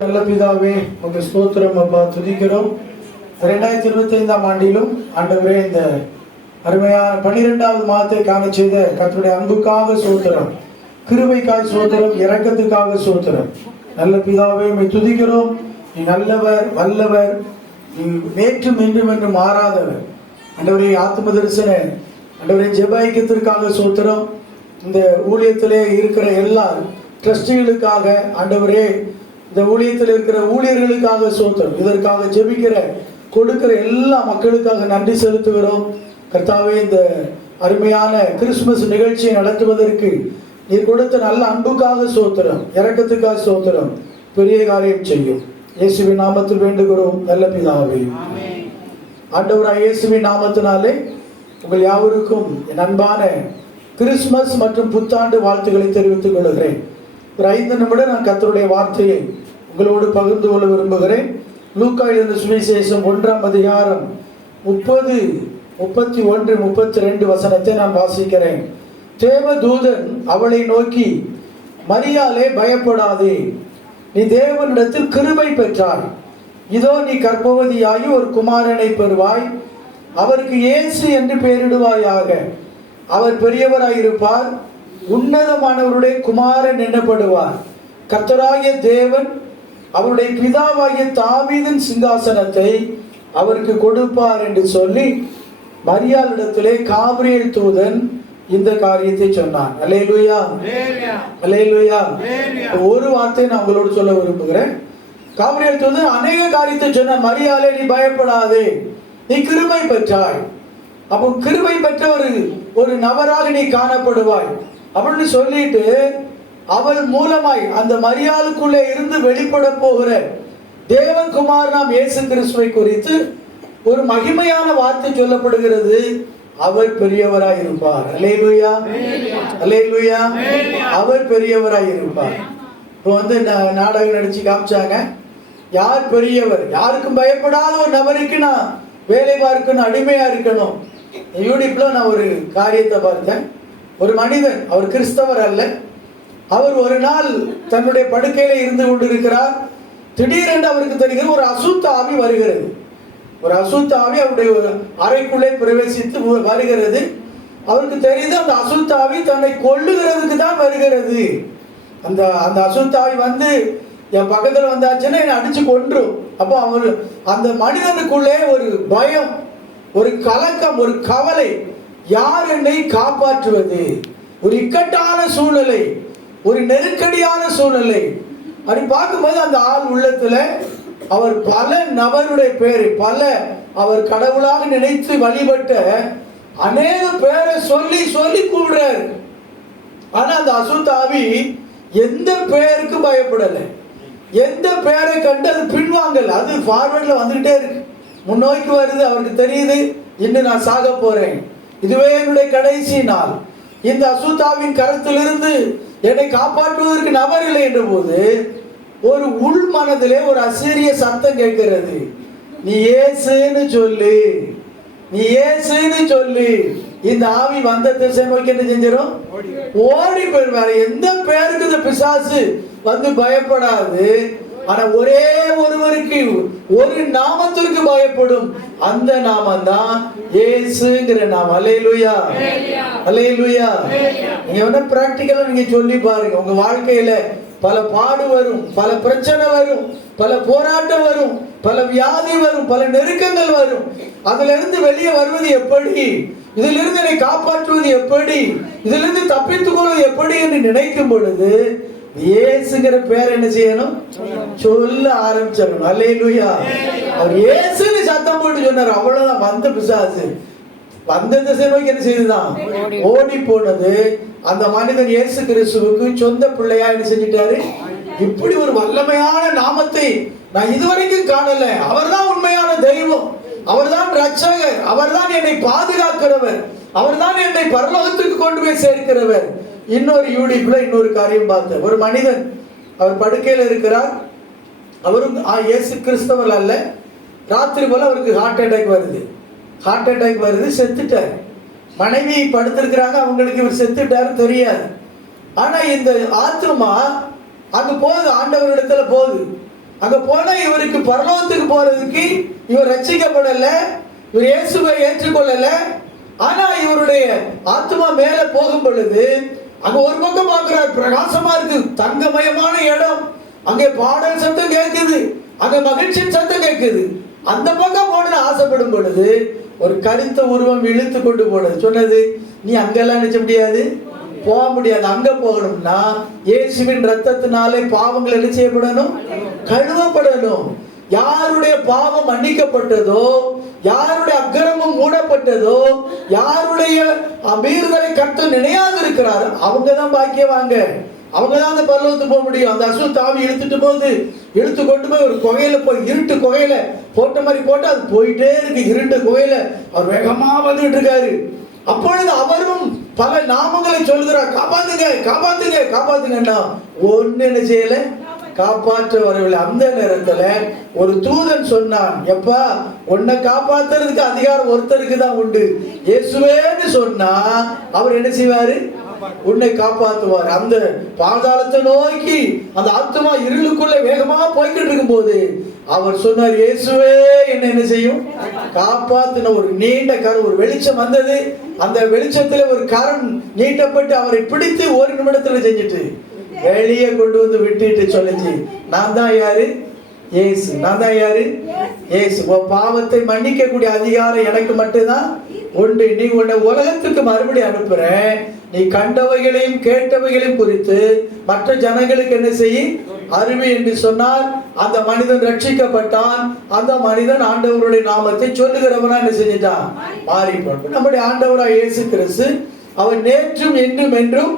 நல்ல பிதாவே உங்க ஸ்தோத்திரம் அப்பா துதிக்கிறோம். இரண்டாயிரத்தி இருபத்தி ஐந்தாம் ஆண்டிலும் ஆண்டவரே இந்த அருமையான பன்னிரெண்டாவது மாதத்தை காண செய்த கத்தருடைய அன்புக்காக சோத்திரம் கிருவைக்காய் சோத்திரம் இறக்கத்துக்காக சோத்திரம் நல்ல பிதாவே உண்மை துதிக்கிறோம். நீ நல்லவர் வல்லவர். நீ நேற்றும் இன்றும் என்று மாறாதவர். அண்டவரே ஆத்ம தரிசன அண்டவரே ஜெப ஐக்கியத்திற்காக சோத்திரம் இந்த ஊழியத்திலே இருக்கிற எல்லா ட்ரஸ்டிகளுக்காக ஆண்டவரே இந்த ஊழியத்தில் இருக்கிற ஊழியர்களுக்காக சோத்திரம் இதற்காக ஜெபிக்கிற கொடுக்கிற எல்லா மக்களுக்காக நன்றி செலுத்துகிறோம். கர்த்தாவே இந்த அருமையான கிறிஸ்துமஸ் நிகழ்ச்சியை நடத்துவதற்கு நீர் கொடுத்த நல்ல அன்புக்காக சோத்திரம் இரக்கத்துக்காக சோத்திரம். பெரிய காரியம் செய்யும். இயேசுவின் நாமத்தில் வேண்டுகிறோம். நல்ல பிதாவே. ஆண்டவராய் இயேசுவின் நாமத்தினாலே உங்கள் யாவருக்கும் என் அன்பான கிறிஸ்மஸ் மற்றும் புத்தாண்டு வாழ்த்துக்களை தெரிவித்துக் கொள்கிறேன். ஒரு ஐந்து நிமிடம் நான் கர்த்தருடைய வார்த்தையை உங்களோடு பகிர்ந்து கொள்ள விரும்புகிறேன். லூக்கா எழுந்த சுவிசேஷம் ஒன்றாம் அதிகாரம் முப்பது முப்பத்தி ஒன்று முப்பத்தி ரெண்டு வசனத்தை நான் வாசிக்கிறேன். தேவதூதன் அவளை நோக்கி மரியாலே பயப்படாதே. நீ தேவனிடத்தில் கிருபை பெற்றாய். இதோ நீ கர்ப்பவதியாகி ஒரு குமாரனை பெறுவாய். அவருக்கு இயேசு என்று பெயரிடுவாயாக. அவர் பெரியவராயிருப்பார். உன்னதமானவருடைய குமாரன் எண்ணப்படுவார் கத்தராய தேவன் அவருடைய பிதாவாகிய தாவீதின் சிங்காசனத்தை அவருக்கு கொடுப்பார் என்று சொல்லி மரியாளிடத்திலே காபிரியல் தூதன் இந்த காரியத்தை சொன்னான். அல்லேலூயா. அல்லேலூயா. ஒரு வார்த்தை நான் உங்களோடு சொல்ல விரும்புகிறேன். காபிரியல் தூதன் அநேக காரியத்தை சொன்ன மரியாதை நீ பயப்படாதே. நீ கிருபை பெற்றாய். அப்போ கிருபை பெற்ற ஒரு ஒரு நபராக நீ காணப்படுவாய். அப்படின்னு சொல்லிட்டு அவள் மூலமாய் அந்த மரியாளுக்குள்ளே இருந்து வெளிப்பட போகிற தேவகுமார் நாம் இயேசு கிறிஸ்துவை குறித்து ஒரு மகிமையான வார்த்தை சொல்லப்படுகிறது. அவர் பெரியவராய் இருப்பார். அலேலுயா அலேலுயா அவர் பெரியவராய் இருப்பார். இப்போ வந்து நாடகம் நடிச்சு காமிச்சாங்க. யார் பெரியவர்? யாருக்கும் பயப்படாத ஒரு நபருக்கு நான் வேலை பார்க்கணும் அடிமையா இருக்கணும். யூடியூப்ல நான் ஒரு காரியத்தை பார்த்தேன். ஒரு மனிதன் அவர் கிறிஸ்தவர் அல்ல. அவர் ஒரு நாள் தன்னுடைய படுக்கையில இருந்து கொண்டிருக்கிறார். திடீரென்று அவருக்கு தெரிகிறது ஒரு அசுத்த ஆவி வருகிறது. ஒரு அசுத்த ஆவி அவருடைய ஒரு அறைக்குள்ளே பிரவேசித்து வருகிறது. அவருக்கு தெரியுது அந்த அசுத்தாவி தன்னை கொள்ளுகிறதுக்கு தான் வருகிறது. அந்த அந்த அசுத்தாவி வந்து என் பக்கத்தில் வந்தாச்சுன்னா என்னை அடிச்சு கொன்றும். அப்போ அவர் அந்த மனிதனுக்குள்ளே ஒரு பயம் ஒரு கலக்கம் ஒரு கவலை யார் என்னை காப்பாற்றுவது? ஒரு இக்கட்டான சூழ்நிலை. ஒரு நெருக்கடியான சூழ்நிலை. அப்படி பார்க்கும்போது அந்த ஆள் உள்ளத்துல அவர் பல நபருடைய பேரை பல அவர் கடவுளாக நினைத்து வழிபட்ட அநேக பேரை சொல்லி சொல்லி கூடுறாரு ஆனா அந்த அசுத்தாவி எந்த பெயருக்கு பயப்படலை. எந்த பெயரை கண்டு அது பின்வாங்கல். அது ஃபார்வர்ட்ல வந்துகிட்டே இருக்கு. முன்னோக்கி வருது அவருக்கு தெரியுது இன்னும் நான் சாக போறேன். இதுவே என்னுடைய கடைசி நாள். இந்த அசுத்தாவின் கருத்திலிருந்து என்னை காப்பாற்றுவதற்கு நபர் இல்லை என்ற போது ஒரு உள் மனதிலே ஒரு அசீரிய சத்தம் கேட்கிறது. நீ ஏசுன்னு சொல்லு. நீ ஏசுன்னு சொல்லு. இந்த ஆவி வந்த திசை நோக்கி என்ன செஞ்சிடும் ஓடி போயிருவாரு எந்த பேருக்கு இந்த பிசாசு வந்து பயப்படாது. ஆனா ஒரே ஒருவருக்கு ஒரு நாமத்திற்கு பயப்படும் அந்த நாமம். தான் ஏசுங்கிற நாமம் அலையலுயா அலையலுயா நீங்க வேணா பிராக்டிக்கலா நீங்க சொல்லி பாருங்க. உங்க வாழ்க்கையில பல பாடு வரும் பல பிரச்சனை வரும் பல போராட்டம் வரும் பல வியாதி வரும் பல நெருக்கங்கள் வரும். அதுல இருந்து வெளியே வருவது எப்படி? இதிலிருந்து என்னை காப்பாற்றுவது எப்படி? இதிலிருந்து தப்பித்துக் கொள்வது எப்படி என்று நினைக்கும் பொழுது இயேசுங்கிற பேர் என்ன செய்யணும்? சொல்ல ஆரம்பிச்சிடணும். அல்லேலூயா. அவர் இயேசுன்னு சத்தம் போட்டு சொன்னார். அவ்வளவுதான். வந்த பிசாசு. வந்த திசை நோக்கி என்ன செய்துதான்? ஓடி போனது. அந்த மனிதன் இயேசு கிறிஸ்துவுக்கு சொந்த பிள்ளையா என்ன செஞ்சிட்டாரு? இப்படி ஒரு வல்லமையான நாமத்தை நான் இதுவரைக்கும் காணல. அவர்தான் உண்மையான தெய்வம். அவர்தான் ரட்சகர் அவர்தான் என்னை பாதுகாக்கிறவர். அவர்தான் என்னை பரலோகத்துக்கு கொண்டு போய் சேர்க்கிறவர். இன்னொரு யூடியூப்ல இன்னொரு காரியம் பார்த்தேன். ஒரு மனிதன் அவர் படுக்கையில் இருக்கிறார். அவரும் ஆ, இயேசு கிறிஸ்தவர் அல்ல. ராத்திரி போல அவருக்கு ஹார்ட் அட்டாக் வருது. ஹார்ட் அட்டாக் வருது செத்துட்டார். மனைவி படுத்திருக்கிறாங்க அவங்களுக்கு இவர் செத்துட்டாரு தெரியாது. ஆனா இந்த ஆத்மா அங்க போகுது ஆண்டவரிடத்துல போகுது. அங்க போனா இவருக்கு பரலோகத்துக்கு போறதுக்கு இவர் ரட்சிக்கப்படல இவர் இயேசுவை ஏற்றுக்கொள்ளல ஆனா இவருடைய ஆத்மா மேல போகும் பொழுது அங்க ஒரு பக்கம் பார்க்கிறார் பிரகாசமா இருக்கு தங்கமயமான இடம். அங்கே பாடல் சத்தம் கேட்குது அங்க மகிழ்ச்சி சத்தம் கேட்குது. அந்த பக்கம் போடணும் ஆசைப்படும் பொழுது ஒரு கருத்த உருவம் இழுத்து கொண்டு போனது. சொன்னது நீ அங்கெல்லாம் நினைச்ச முடியாது? போக முடியாது. அங்க போகணும்னா இயேசுவின் ரத்தத்தினாலே பாவங்கள் என்ன செய்யப்படணும்? கழுவப்படணும். யாருடைய பாவம் மன்னிக்கப்பட்டதோ யாருடைய அக்கிரமம் மூடப்பட்டதோ யாருடைய மீறுதலை கற்று நினையாக இருக்கிறார் அவங்க தான் பாக்கியவாங்க அவங்க தான் அந்த பரலோகத்துக்கு போக முடியும். அந்த அசு தாவி இழுத்துட்டு போகுது. இழுத்து கொண்டு போய் ஒரு குகையில போய் இருட்டு குகையில போட்ட மாதிரி போட்டு அது போயிட்டே இருக்கு. இருட்டு குகையில அவர் வேகமா வந்துட்டு இருக்காரு. அப்பொழுது அவரும் பல நாமங்களை சொல்கிறார் காப்பாத்துங்க காப்பாத்துங்க காப்பாத்துங்கன்னா ஒண்ணு என்ன செய்யல? காப்பாற்ற வரவில்லை அந்த நேரத்துல ஒரு தூதன் சொன்னான் எப்பா உன்னை காப்பாத்துறதுக்கு அதிகாரம் ஒருத்தருக்கு தான் உண்டு. இயேசுவேன்னு சொன்னா அவர் என்ன செய்வாரு? உன்னை காப்பாத்துவார். அந்த பாதாளத்தை நோக்கி அந்த ஆத்மா இருளுக்குள்ள வேகமா போய்கிட்டு இருக்கும் போது அவர் சொன்னார் இயேசுவே என்ன என்ன செய்யும்? காப்பாத்தின ஒரு நீண்ட கரம் ஒரு வெளிச்சம் வந்தது. அந்த வெளிச்சத்துல ஒரு கரம் நீட்டப்பட்டு அவரை பிடித்து ஒரு நிமிடத்துல செஞ்சுட்டு வெளியே கொண்டு வந்து விட்டுட்டு சொல்லுச்சு. நான் தான் யாரு? ஏசு நான் தான் யாரு? ஏசு உன் பாவத்தை மன்னிக்க கூடிய அதிகாரம் எனக்கு மட்டும்தான் உண்டு. நீ உன்னை உலகத்துக்கு மறுபடி அனுப்புறேன். நீ கண்டவைகளையும் கேட்டவைகளையும் குறித்து மற்ற ஜனங்களுக்கு என்ன செய்ய அருமை என்று சொன்னால் அந்த மனிதன் ரட்சிக்கப்பட்டான். அந்த மனிதன் ஆண்டவருடைய நாமத்தை சொல்லுகிறவனா என்ன செஞ்சிட்டான்? மாறி நம்முடைய ஆண்டவரா இயேசு கிறிஸ்து அவன் நேற்றும் என்றும் என்றும்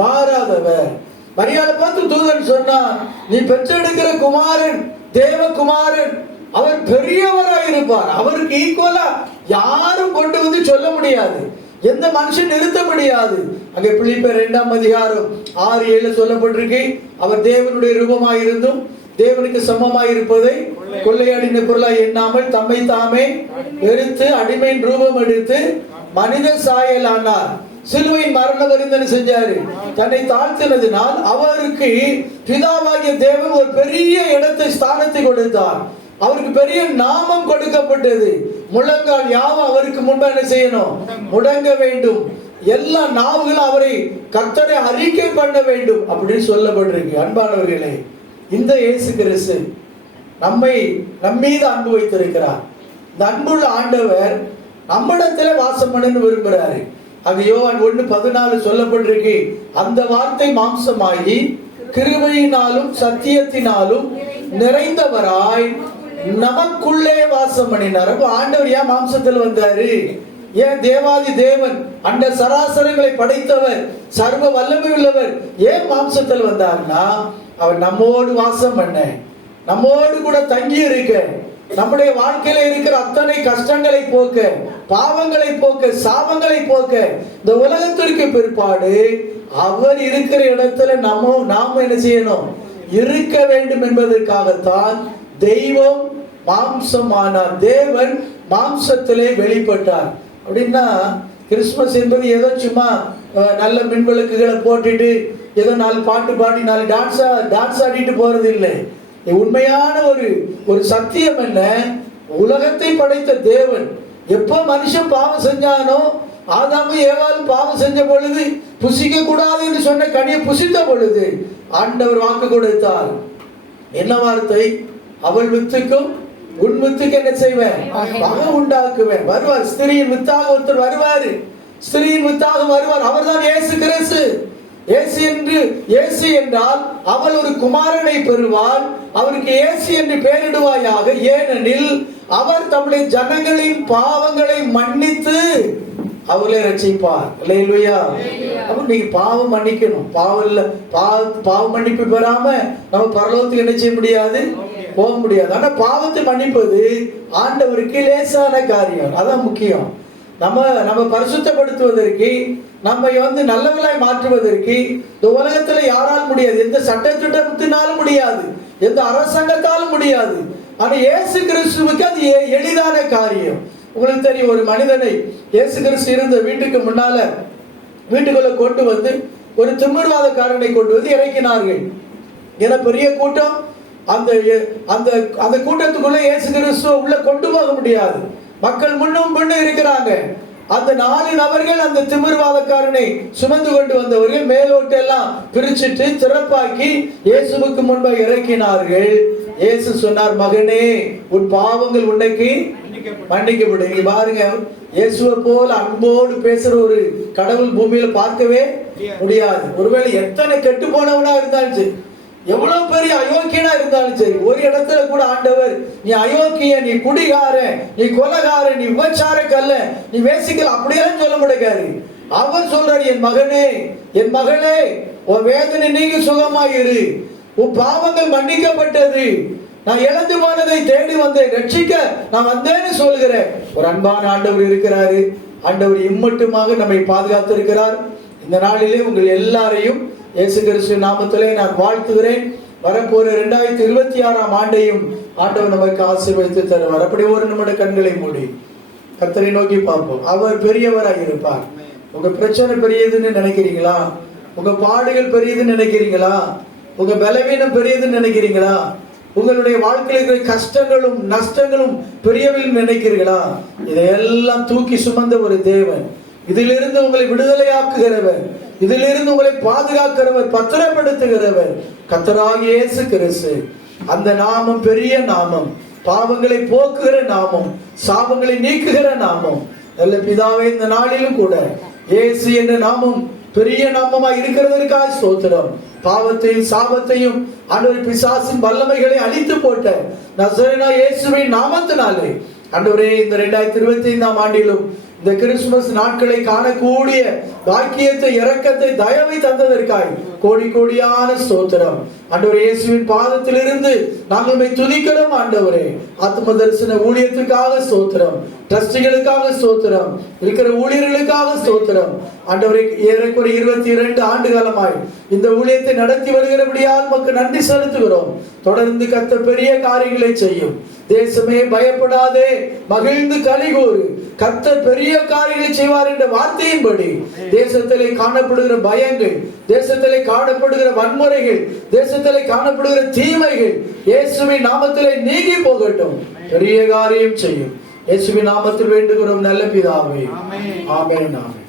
மாறாதவர். மரியாதை பார்த்து தூதன் சொன்னான் நீ பெற்றெடுக்கிற குமாரன் தேவகுமாரன் அவர் பெரியவராக இருப்பார். அவருக்கு ஈக்குவலா யாரும் கொண்டு வந்து சொல்ல முடியாது. எந்த மனுஷன் நிறுத்த முடியாது. அங்கே பிலிப்பர் இரண்டாம் அதிகாரம் ஆறு ஏழு சொல்லப்பட்டிருக்கு. அவர் தேவனுடைய ரூபமாக இருந்தும் தேவனுக்கு சமமாய் இருப்பதை கொள்ளையடின பொருளாய் எண்ணாமல் தம்மை தாமே வெறுத்து அடிமையின் ரூபம் எடுத்து மனித சாயலானார். சிலுவையின் மரண வருந்தனை செஞ்சாரு. தன்னை தாழ்த்தினதினால் அவருக்கு பிதாவாகிய தேவன் ஒரு பெரிய இடத்தை ஸ்தானத்தை கொடுத்தார். அவருக்கு பெரிய நாமம் கொடுக்கப்பட்டது. முழங்கால் யாவும் அவருக்கு முன்பு என்ன செய்யணும்? முடங்க வேண்டும். எல்லா நாவுகளும் அவரை கர்த்தரை அறிக்கை பண்ண வேண்டும் அப்படின்னு சொல்லப்பட்டிருக்கு. அன்பானவர்களே இந்த இயேசு கிறிஸ்து நம்மை நம்மீது அன்பு வைத்திருக்கிறார். இந்த அன்புள்ள ஆண்டவர் நம்மிடத்துல வாசம் பண்ணுன்னு விரும்புகிறாரு அது யோவான் ஒண்ணு பதினாலு சொல்லப்பட்டிருக்கு. அந்த வார்த்தை மாம்சமாகி கிருபையினாலும் சத்தியத்தினாலும் நிறைந்தவராய் நமக்குள்ளே வாசம் பண்ணினார். அப்ப ஆண்டவர் ஏன் மாம்சத்தில் வந்தாரு? ஏன் தேவாதி தேவன் அந்த சராசரங்களை படைத்தவர் சர்வ வல்லமை உள்ளவர் ஏன் மாம்சத்தில் வந்தார்னா அவர் நம்மோடு வாசம் பண்ண நம்மோடு கூட தங்கி இருக்க நம்முடைய வாழ்க்கையில இருக்கிற அத்தனை கஷ்டங்களை போக்க பாவங்களை போக்க சாபங்களை போக்க இந்த உலகத்திற்கு பிற்பாடு அவர் இருக்கிற இடத்துல நம்ம நாம என்ன செய்யணும்? இருக்க வேண்டும் என்பதற்காகத்தான் தெய்வம் மாம்சமானார். தேவன் மாம்சத்திலே வெளிப்பட்டார். அப்படின்னா கிறிஸ்துமஸ் என்பது ஏதோ சும்மா நல்ல மின்விளக்குகளை போட்டுட்டு ஏதோ நாலு பாட்டு பாடி நாலு டான்ஸா டான்ஸ் ஆடிட்டு போறது இல்லை உண்மையான ஒரு ஒரு சத்தியம் என்ன? உலகத்தை படைத்த தேவன் எப்போ மனுஷன் பாவம் செஞ்சானோ ஆதாமும் ஏவாளும் பாவம் செஞ்ச பொழுது புசிக்க கூடாது என்று சொன்ன கனியை புசித்த பொழுது ஆண்டவர் வாக்கு கொடுத்தார். என்ன வார்த்தை? அவள் வித்துக்கும் உன் வித்துக்கு என்ன செய்வேன்? பகை உண்டாக்குவேன். வருவார். ஸ்திரியின் வித்தாக ஒருத்தர் வருவாரு. ஸ்திரியின் வித்தாக வருவார். அவர்தான் இயேசு கிறிஸ்து. இயேசு என்று இயேசு என்றால் அவள் ஒரு குமாரனை பெறுவாள் அவருக்கு இயேசு என்று பெயரிடுவாயாக ஏனெனில் அவர் தம்முடைய ஜனங்களின் பாவங்களை மன்னித்து அவர்களை ரட்சிப்பார் இல்லையா அப்ப நீங்க பாவம் மன்னிக்கணும். பாவம் இல்ல பாவ பாவ மன்னிப்பு பெறாம நம்ம பரலோகத்துக்கு என்ன செய்ய முடியாது? போக முடியாது. ஆனா பாவத்தை மன்னிப்பது ஆண்டவருக்கு லேசான காரியம். அதான் முக்கியம். நம்ம நம்ம பரிசுத்தப்படுத்துவதற்கு நம்மை வந்து நல்லவர்களாய் மாற்றுவதற்கு இந்த உலகத்துல யாரால் முடியாது எந்த சட்டத்திட்டத்தினாலும் முடியாது எந்த அரசாங்கத்தாலும் முடியாது. ஆனா இயேசு கிறிஸ்துவுக்கு அது எ- எளிதான காரியம். உங்களுக்கு தெரியும் ஒரு மனிதனை இயேசு கிறிஸ்து இருந்த வீட்டுக்கு முன்னால வீட்டுக்குள்ள கொண்டு வந்து ஒரு திமிர்வாதக்காரனை கொண்டு வந்து இறக்கினார்கள். என பெரிய கூட்டம். அந்த அந்த அந்த கூட்டத்துக்குள்ள இயேசு கிறிஸ்துவ உள்ள கொண்டு போக முடியாது. மக்கள் முன்னும் பின்னும் இருக்கிறாங்க. அந்த நாலு நபர்கள் அந்த திமிர்வாதக்காரனை சுமந்து கொண்டு வந்தவர்கள் மேலோட்டு எல்லாம் பிரிச்சுட்டு சிறப்பாக்கி இயேசுவுக்கு முன்பாக இறக்கினார்கள். இயேசு சொன்னார் மகனே உன் பாவங்கள் உன்னைக்கு மன்னிக்கப்படும். நீங்க பாருங்க இயேசுவை போல அன்போடு பேசுற ஒரு கடவுள் பூமியில பார்க்கவே முடியாது. ஒருவேளை எத்தனை கெட்டு போனவனா இருந்தாச்சு எவ்வளவு பெரிய அயோக்கியனா இருந்தாலும் சரி ஒரு இடத்துல கூட ஆண்டவர் நீ அயோக்கிய நீ குடிகார நீ கொலகார நீ விபச்சார கல்ல நீ வேசிக்கல அப்படியெல்லாம் சொல்ல முடியாது அவர் சொல்றாரு என் மகனே என் மகளே உன் வேதனை நீங்க சுகமாயிரு உன் பாவங்கள் மன்னிக்கப்பட்டது. நான் இழந்து போனதை தேடி வந்தேன். ரட்சிக்க நான் வந்தேன்னு சொல்கிறேன் ஒரு அன்பான ஆண்டவர் இருக்கிறாரு. ஆண்டவர் இம்மட்டுமாக நம்மை பாதுகாத்திருக்கிறார். இந்த நாளிலே உங்கள் எல்லாரையும் இயேசு கிறிஸ்து நாமத்திலே நான் வாழ்த்துகிறேன். வரப்போற இரண்டாயிரத்தி இருபத்தி ஆறாம் ஆண்டையும் ஆண்டவர் நமக்கு ஆசீர்வதித்து தருவார். அப்படி ஒரு நிமிட கண்களை மூடி கர்த்தரை நோக்கி பார்ப்போம். அவர் பெரியவராக இருப்பார். உங்க பிரச்சனை பெரியதுன்னு நினைக்கிறீங்களா? உங்க பாடுகள் பெரியதுன்னு நினைக்கிறீங்களா? உங்க பலவீனம் பெரியதுன்னு நினைக்கிறீங்களா? உங்களுடைய வாழ்க்கையில் இருக்கிற கஷ்டங்களும் நஷ்டங்களும் பெரியவில் நினைக்கிறீர்களா இதையெல்லாம் தூக்கி சுமந்த ஒரு தேவன். இதிலிருந்து உங்களை விடுதலையாக்குகிறவர். இதிலிருந்து உங்களை பாதுகாக்கிறவர் பத்திரப்படுத்துகிறவர். கத்தராகிய இயேசு கிறிஸ்து அந்த நாமம் பெரிய நாமம். பாவங்களை போக்குகிற நாமம் சாபங்களை நீக்குகிற நாமம். நல்ல பிதாவே இந்த நாளிலும் கூட இயேசு என்ற நாமம் பெரிய நாமமா இருக்கிறதற்காக ஸ்தோத்திரம். பாவத்தையும் சாபத்தையும் ஆண்டவர் பிசாசின் வல்லமைகளை அழித்து போட்ட நசரேனா இயேசுவின் நாமத்தினாலே. அன்றுவரே இந்த ரெண்டாயிரத்தி இருபத்தி ஐந்தாம் ஆண்டிலும் இந்த கிறிஸ்துமஸ் நாட்களை காணக்கூடிய பாக்கியத்தை இறக்கத்தை தயவை தந்ததற்காய் கோடி கோடியான ஸ்தோத்திரம். ஆண்டவர் இயேசுவின் பாதத்திலிருந்து நாங்கள் உம்மை துதிக்கிறோம் ஆண்டவரே. ஆத்ம தரிசன ஊழியத்துக்காக சோத்திரம் ட்ரஸ்டிகளுக்காக சோத்திரம் இருக்கிற ஊழியர்களுக்காக சோத்திரம் ஆண்டவரை ஏறக்குறைய இருபத்தி இரண்டு ஆண்டு காலமாய் இந்த ஊழியத்தை நடத்தி வருகிறபடியால் மக்கள் நன்றி செலுத்துகிறோம். தொடர்ந்து கத்த பெரிய காரியங்களை செய்யும். தேசமே பயப்படாதே மகிழ்ந்து கலிகூறு கத்த பெரிய காரியங்களை செய்வார் என்ற வார்த்தையின்படி தேசத்திலே காணப்படுகிற பயங்கள் தேசத்திலே காணப்படுகிற வன்முறைகள் தேசத்திலே காணப்படுகிற தீமைகள் இயேசுவின் நாமத்திலே நீங்கி போகட்டும். பெரிய காரியம் செய்யும். இயேசுவின் நாமத்தில் வேண்டுகிறோம் நல்ல பிதாவே. ஆமென். ஆமென்